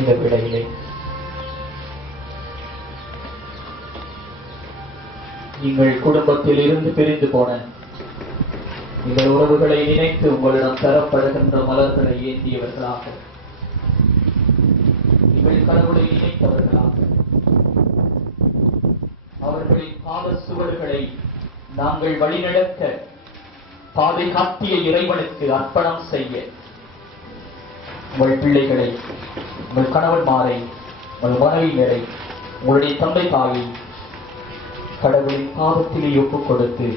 இந்த விடையிலே நீங்கள் குடும்பத்தில் இருந்து பிரிந்து போன இந்த உறவுகளை நினைத்து உங்களிடம் தரப்படுகின்ற மலர்களை ஏந்தியவர்களாக, நீங்கள் கடவுளை நினைத்தவர்களாக, அவர்களின் பாத சுவடுகளை நாங்கள் வழிநடத்த பாதை காட்டிய இறைவனுக்கு அர்ப்பணம் செய்ய உங்கள் பிள்ளைகளை, உங்கள் கணவன்மாரை, உங்கள் மனைவியரை, உங்களுடைய தந்தை தாயை கடவுளின் பாதத்திலே ஒப்புக் கொடுத்து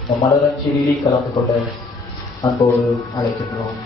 இந்த மலரஞ்சலிலே கலந்து கொள்ள அன்போடு அழைக்கின்றோம்.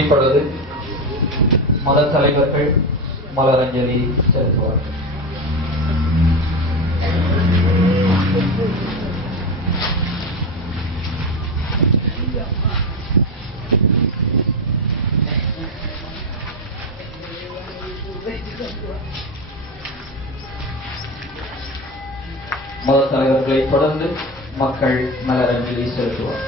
இப்பொழுது மத தலைவர்கள் மலரஞ்சலி செலுத்துவார்கள். மத தலைவர்களை தொடர்ந்து மக்கள் மலரஞ்சலி செலுத்துவார்.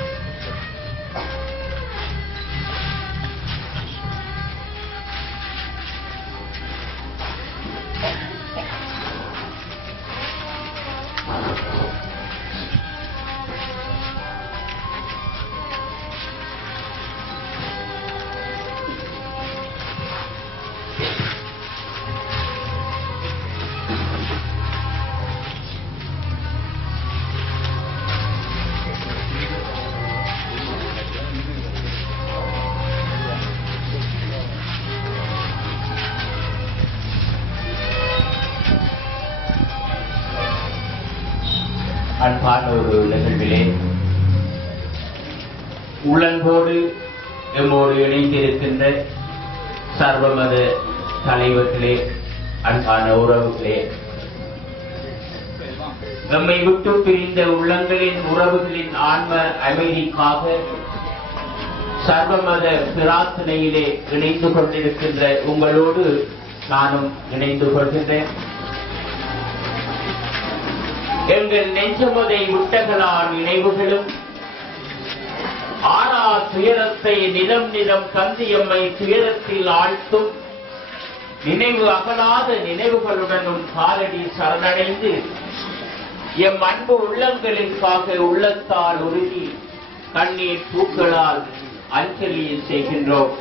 அன்பான ஒரு நிகழ்விலே உள்ளன்போடு எம்மோடு இணைந்திருக்கின்ற சர்வமத தலைவர்களே, அன்பான உறவுகளே, நம்மை விட்டு பிரிந்த உள்ளங்களின் உறவுகளின் ஆன்ம அமைதிக்காக சர்வமத பிரார்த்தனையிலே இணைந்து கொண்டிருக்கின்ற உங்களோடு நானும் இணைந்து கொள்கின்றேன். எங்கள் நெஞ்சமதை விட்டகளா நினைவுகளும் ஆறா துயரத்தை நிலம் நிலம் கந்தியம்மை துயரத்தில் ஆழ்த்தும் நினைவு அகலாத நினைவுகளுடனும் காலடி சரணடைந்து எம் அன்பு உள்ளங்களுக்காக உள்ளத்தால் உருகி கண்ணீர் பூக்களால் அஞ்சலி செய்கின்றோம்.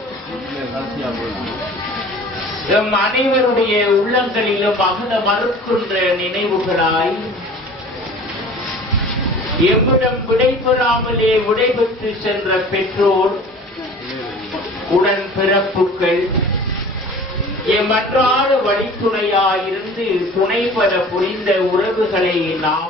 எம் அனைவருடைய உள்ளங்களிலும் அகல மறுக்கின்ற நினைவுகளாய் எவ்விடம் விடைபெறாமலே விடைபெற்று சென்ற பெற்றோர், உடன் பிறப்புகள், எம் அன்றாட வழித்துணையாயிருந்து துணை பெற புரிந்த உறவுகளை நாம்